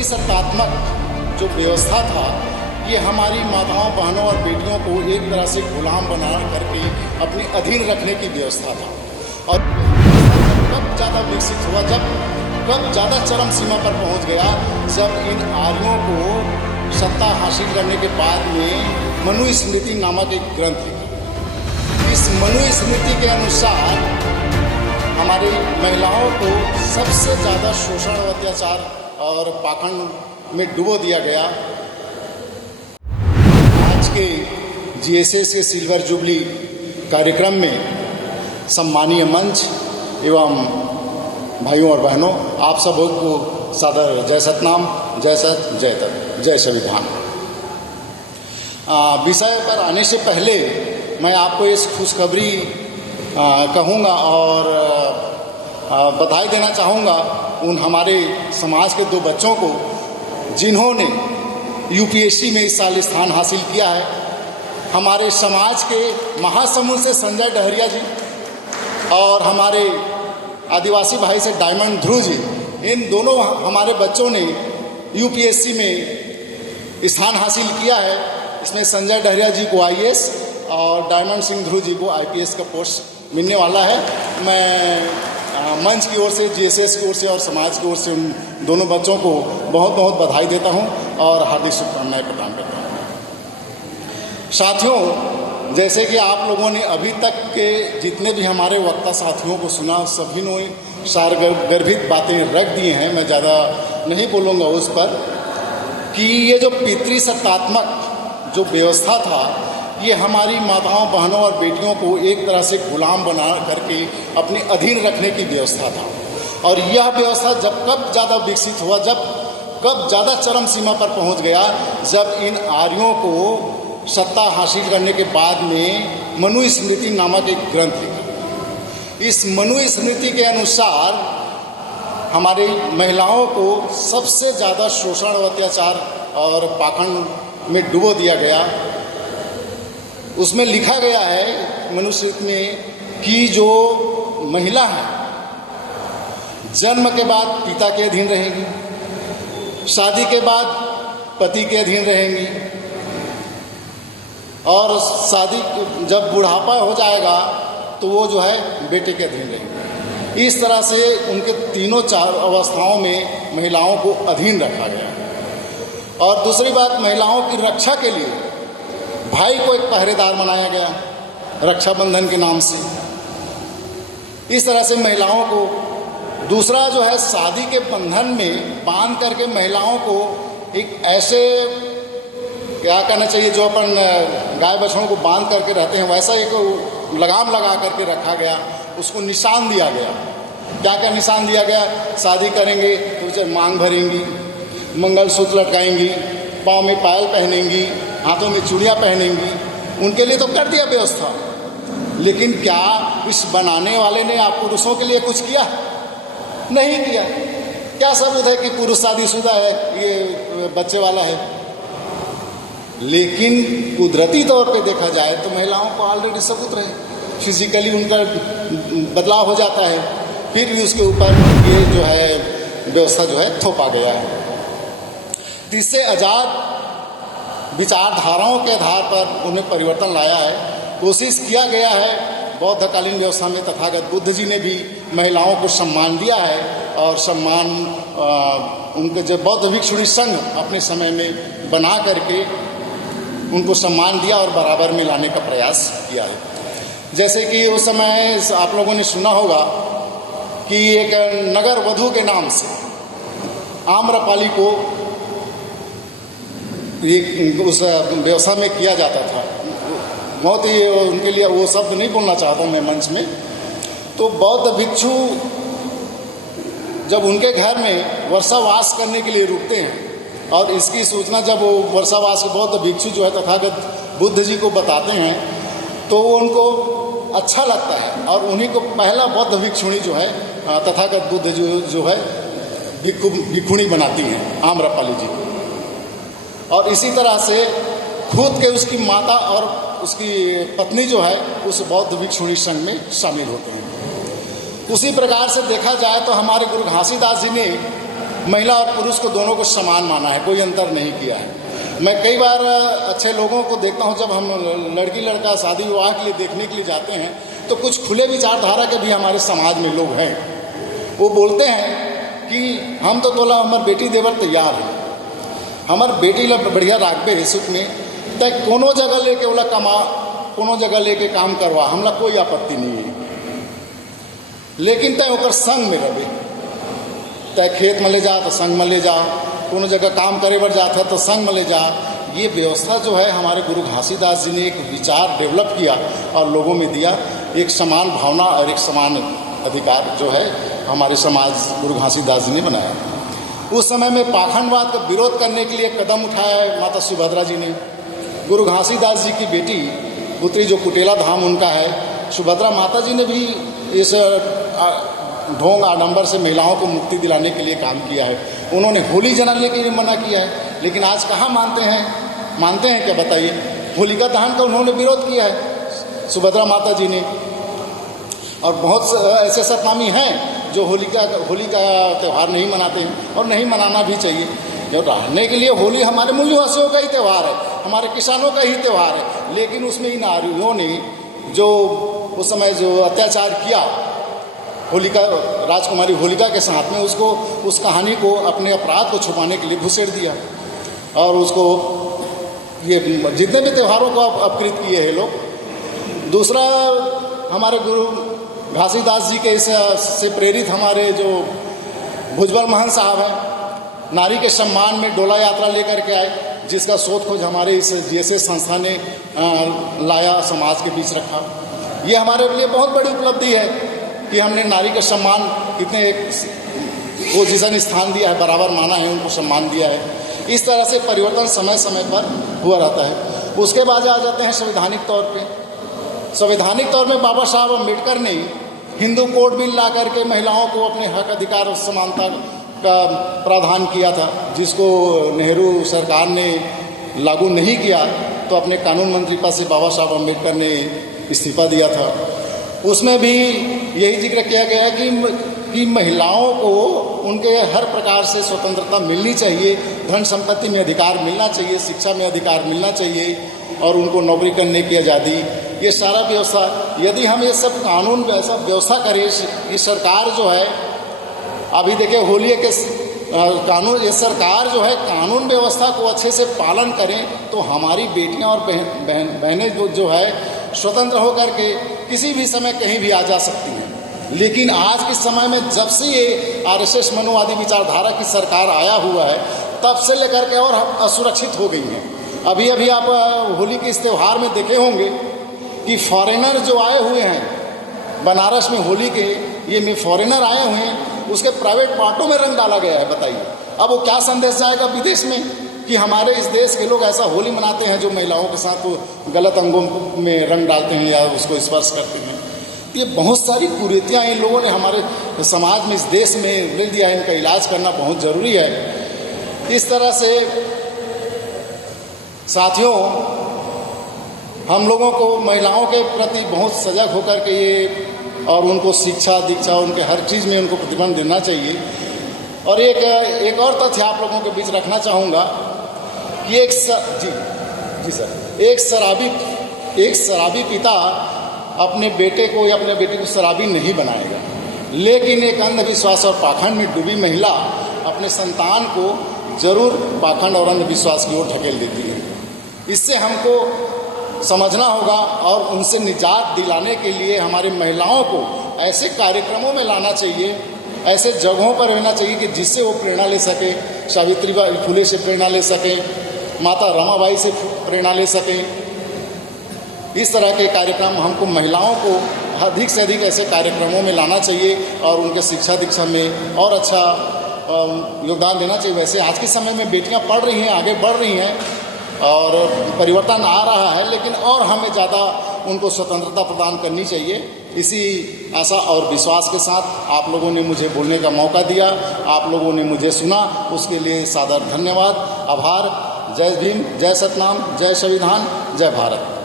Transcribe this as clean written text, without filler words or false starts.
पितृसत्तात्मक जो व्यवस्था था, ये हमारी माताओं, बहनों और बेटियों को एक तरह से गुलाम बना करके अपने अधीन रखने की व्यवस्था था। और कब ज़्यादा विकसित हुआ, कब ज़्यादा चरम सीमा पर पहुंच गया, जब इन आर्यों को सत्ता हासिल करने के बाद में मनुस्मृति नामक एक ग्रंथ लिखा। इस मनुस्मृति के अनुसार हमारी महिलाओं को सबसे ज़्यादा शोषण और अत्याचार और पाखंड में डुबो दिया गया। आज के जीएसएस के सिल्वर जुबली कार्यक्रम में सम्मानीय मंच एवं भाइयों और बहनों, आप सबको सादर जय सतनाम, जय सत, जय तत्, जय संविधान। विषय पर आने से पहले मैं आपको इस खुशखबरी कहूँगा और बधाई देना चाहूँगा उन हमारे समाज के 2 बच्चों को जिन्होंने यूपीएससी में इस साल स्थान हासिल किया है। हमारे समाज के महासमुंद से संजय डहरिया जी और हमारे आदिवासी भाई से डायमंड ध्रुव जी, इन दोनों हमारे बच्चों ने यूपीएससी में स्थान हासिल किया है। इसमें संजय डहरिया जी को आईएएस और डायमंड सिंह ध्रुव जी को आईपीएस का पोस्ट मिलने वाला है। मैं मंच की ओर से, जीएसएस की ओर से और समाज की ओर से उन दोनों बच्चों को बहुत बहुत बधाई देता हूं और हार्दिक शुभकामनाएं प्रदान करता हूं। साथियों, जैसे कि आप लोगों ने अभी तक के जितने भी हमारे वक्ता साथियों को सुना, सभी ने सारगर्भित बातें रख दी हैं। मैं ज़्यादा नहीं बोलूँगा उस पर कि ये जो पितृसत्तात्मक जो व्यवस्था था, ये हमारी माताओं, बहनों और बेटियों को एक तरह से गुलाम बना करके अपने अधीन रखने की व्यवस्था था। और यह व्यवस्था कब ज़्यादा विकसित हुआ, कब ज़्यादा चरम सीमा पर पहुंच गया, जब इन आर्यों को सत्ता हासिल करने के बाद में मनुस्मृति नामक एक ग्रंथ लिखा। इस मनुस्मृति के अनुसार हमारी महिलाओं को सबसे ज़्यादा शोषण और अत्याचार और पाखंड में डुबो दिया गया। उसमें लिखा गया है मनुस्मृति में कि जो महिला है जन्म के बाद पिता के अधीन रहेगी, शादी के बाद पति के अधीन रहेंगी और शादी जब बुढ़ापा हो जाएगा तो वो जो है बेटे के अधीन रहेंगे। इस तरह से उनके तीनों 4 अवस्थाओं में महिलाओं को अधीन रखा गया। और दूसरी बात, महिलाओं की रक्षा के लिए भाई को एक पहरेदार बनाया गया रक्षाबंधन के नाम से। इस तरह से महिलाओं को, दूसरा जो है, शादी के बंधन में बांध करके महिलाओं को एक ऐसे, क्या कहना चाहिए, जो अपन गाय बछड़ों को बांध करके रहते हैं वैसा एक लगाम लगा करके रखा गया, उसको निशान दिया गया। क्या क्या निशान दिया गया? शादी करेंगे तो उसे मांग भरेंगी, मंगलसूत्र लटकाएंगी, पाँव में पायल पहनेंगी, हाथों में चूड़ियाँ पहनेंगी। उनके लिए तो कर दिया व्यवस्था, लेकिन क्या इस बनाने वाले ने आप पुरुषों के लिए कुछ किया? नहीं किया। क्या सबूत है कि पुरुष शादीशुदा है, ये बच्चे वाला है? लेकिन कुदरती तौर पे देखा जाए तो महिलाओं को ऑलरेडी सबूत रहे, फिजिकली उनका बदलाव हो जाता है, फिर भी उसके ऊपर ये जो है व्यवस्था जो है थोपा गया है। इससे आज़ाद विचारधाराओं के आधार पर उन्हें परिवर्तन लाया है, कोशिश किया गया है। बौद्धकालीन व्यवस्था में तथागत बुद्ध जी ने भी महिलाओं को सम्मान दिया है और सम्मान उनके जो बौद्ध भिक्षुणी संघ अपने समय में बना करके उनको सम्मान दिया और बराबर में लाने का प्रयास किया है। जैसे कि उस समय आप लोगों ने सुना होगा कि एक नगर वधू के नाम से आम्रपाली को एक उस व्यवस्था में किया जाता था। बहुत ही उनके लिए वो शब्द नहीं बोलना चाहता हूँ मैं मंच में। तो बौद्ध भिक्षु जब उनके घर में वर्षावास करने के लिए रुकते हैं और इसकी सूचना जब वो वर्षावास के बौद्ध भिक्षु जो है तथागत बुद्ध जी को बताते हैं तो उनको अच्छा लगता है और उन्हीं को पहला बौद्ध भिक्षुणी जो है तथागत बुद्ध जो है भिक्षुणी बनाती हैं आम्रपाली जी को। और इसी तरह से खुद के उसकी माता और उसकी पत्नी जो है उस बौद्ध भिक्षुणी संघ में शामिल होते हैं। उसी प्रकार से देखा जाए तो हमारे गुरु घासीदास जी ने महिला और पुरुष को दोनों को समान माना है, कोई अंतर नहीं किया है। मैं कई बार अच्छे लोगों को देखता हूँ, जब हम लड़की लड़का शादी विवाह के लिए देखने के लिए जाते हैं तो कुछ खुले विचारधारा के भी हमारे समाज में लोग हैं। वो बोलते हैं कि हम तो तोला हमार बेटी देवर तैयार है, हमार बेटी ला बढ़िया राखबे सुख में, तय कोनो जगह लेके ओला कमा, कोनो जगह लेके काम करवा, हमला कोई आपत्ति नहीं है, लेकिन तय ओकर संग में रहे। तय खेत में ले जा तो संग में ले जा, कोनो जगह काम करे बर जाता है तो संग में ले जा। ये व्यवस्था जो है हमारे गुरु घासीदास जी ने एक विचार डेवलप किया और लोगों में दिया, एक समान भावना और एक समान अधिकार जो है हमारे समाज गुरु घासीदास जी ने बनाया। उस समय में पाखंडवाद का विरोध करने के लिए कदम उठाया है माता सुभद्रा जी ने। गुरु घासीदास जी की बेटी पुत्री जो कुटेला धाम उनका है, सुभद्रा माता जी ने भी इस ढोंग आडंबर से महिलाओं को मुक्ति दिलाने के लिए काम किया है। उन्होंने होली जलाने के लिए मना किया है, लेकिन आज कहाँ मानते हैं क्या बताइए? होलिका दहन का उन्होंने विरोध किया है सुभद्रा माता जी ने। और बहुत ऐसे सतनामी हैं जो होली का त्यौहार नहीं मनाते हैं, और नहीं मनाना भी चाहिए। जो रहने के लिए होली हमारे मूल्यवासियों का ही त्यौहार है, हमारे किसानों का ही त्यौहार है, लेकिन उसमें इन नारियों ने जो उस समय जो अत्याचार किया होलिका, राजकुमारी होलिका के साथ में, उसको उस कहानी को अपने अपराध को छुपाने के लिए घुसेड़ दिया और उसको ये जितने भी त्योहारों को अपकृत किए हैं लोग। दूसरा, हमारे गुरु घासीदास जी के इससे प्रेरित हमारे जो भुजबल महंत साहब हैं, नारी के सम्मान में डोला यात्रा लेकर के आए, जिसका शोध खोज हमारे इस जीएसएस संस्था ने लाया, समाज के बीच रखा। ये हमारे लिए बहुत बड़ी उपलब्धि है कि हमने नारी का सम्मान कितने पोजीशन स्थान दिया है, बराबर माना है, उनको सम्मान दिया है। इस तरह से परिवर्तन समय समय पर हुआ रहता है। उसके बाद आ जाते हैं संवैधानिक तौर पे। संवैधानिक तौर में बाबा साहब अम्बेडकर ने हिंदू कोड बिल ला करके महिलाओं को अपने हक अधिकार और समानता का प्रावधान किया था, जिसको नेहरू सरकार ने लागू नहीं किया तो अपने कानून मंत्री पद से बाबा साहब अम्बेडकर ने इस्तीफा दिया था। उसमें भी यही जिक्र किया गया है कि महिलाओं को उनके हर प्रकार से स्वतंत्रता मिलनी चाहिए, धन संपत्ति में अधिकार मिलना चाहिए, शिक्षा में अधिकार मिलना चाहिए, और उनको नौकरी करने की आज़ादी। ये सारा व्यवस्था, यदि हम ये सब कानून ऐसा व्यवस्था करें, ये सरकार जो है, अभी देखिए होली के कानून, ये सरकार जो है कानून व्यवस्था को अच्छे से पालन करें तो हमारी बेटियां और बहनें जो है स्वतंत्र होकर के किसी भी समय कहीं भी आ जा सकती हैं। लेकिन आज के समय में जब से ये आरएसएस मनुवादी विचारधारा की सरकार आया हुआ है, तब से लेकर के और असुरक्षित हो गई हैं। अभी अभी आप होली के इस त्यौहार में देखे होंगे कि फॉरेनर जो आए हुए हैं बनारस में होली के, ये में फॉरेनर आए हुए हैं, उसके प्राइवेट पार्टों में रंग डाला गया है। बताइए अब वो क्या संदेश जाएगा विदेश में कि हमारे इस देश के लोग ऐसा होली मनाते हैं जो महिलाओं के साथ वो गलत अंगों में रंग डालते हैं या उसको स्पर्श करते हैं। ये बहुत सारी कुरीतियाँ इन लोगों ने हमारे समाज में, इस देश में ले दिया है। इनका इलाज करना बहुत ज़रूरी है। इस तरह से साथियों, हम लोगों को महिलाओं के प्रति बहुत सजग होकर के ये और उनको शिक्षा दीक्षा, उनके हर चीज़ में उनको प्रतिबंध देना चाहिए। और एक और तथ्य आप लोगों के बीच रखना चाहूँगा कि एक शराबी पिता अपने बेटे को या अपने बेटी को शराबी नहीं बनाएगा, लेकिन एक अंधविश्वास और पाखंड में डूबी महिला अपने संतान को जरूर पाखंड और अंधविश्वास की ओर ढकेल देती है। इससे हमको समझना होगा और उनसे निजात दिलाने के लिए हमारी महिलाओं को ऐसे कार्यक्रमों में लाना चाहिए, ऐसे जगहों पर रहना चाहिए कि जिससे वो प्रेरणा ले सके, सावित्रीबाई फुले से प्रेरणा ले सकें, माता रमाबाई से प्रेरणा ले सकें। इस तरह के कार्यक्रम हमको महिलाओं को अधिक से अधिक ऐसे कार्यक्रमों में लाना चाहिए और उनके शिक्षा दीक्षा में और अच्छा योगदान देना चाहिए। वैसे आज के समय में बेटियां पढ़ रही हैं, आगे बढ़ रही हैं और परिवर्तन आ रहा है, लेकिन और हमें ज़्यादा उनको स्वतंत्रता प्रदान करनी चाहिए। इसी आशा और विश्वास के साथ आप लोगों ने मुझे बोलने का मौका दिया, आप लोगों ने मुझे सुना, उसके लिए सादर धन्यवाद, आभार। जय भीम, जय सतनाम, जय संविधान, जय भारत।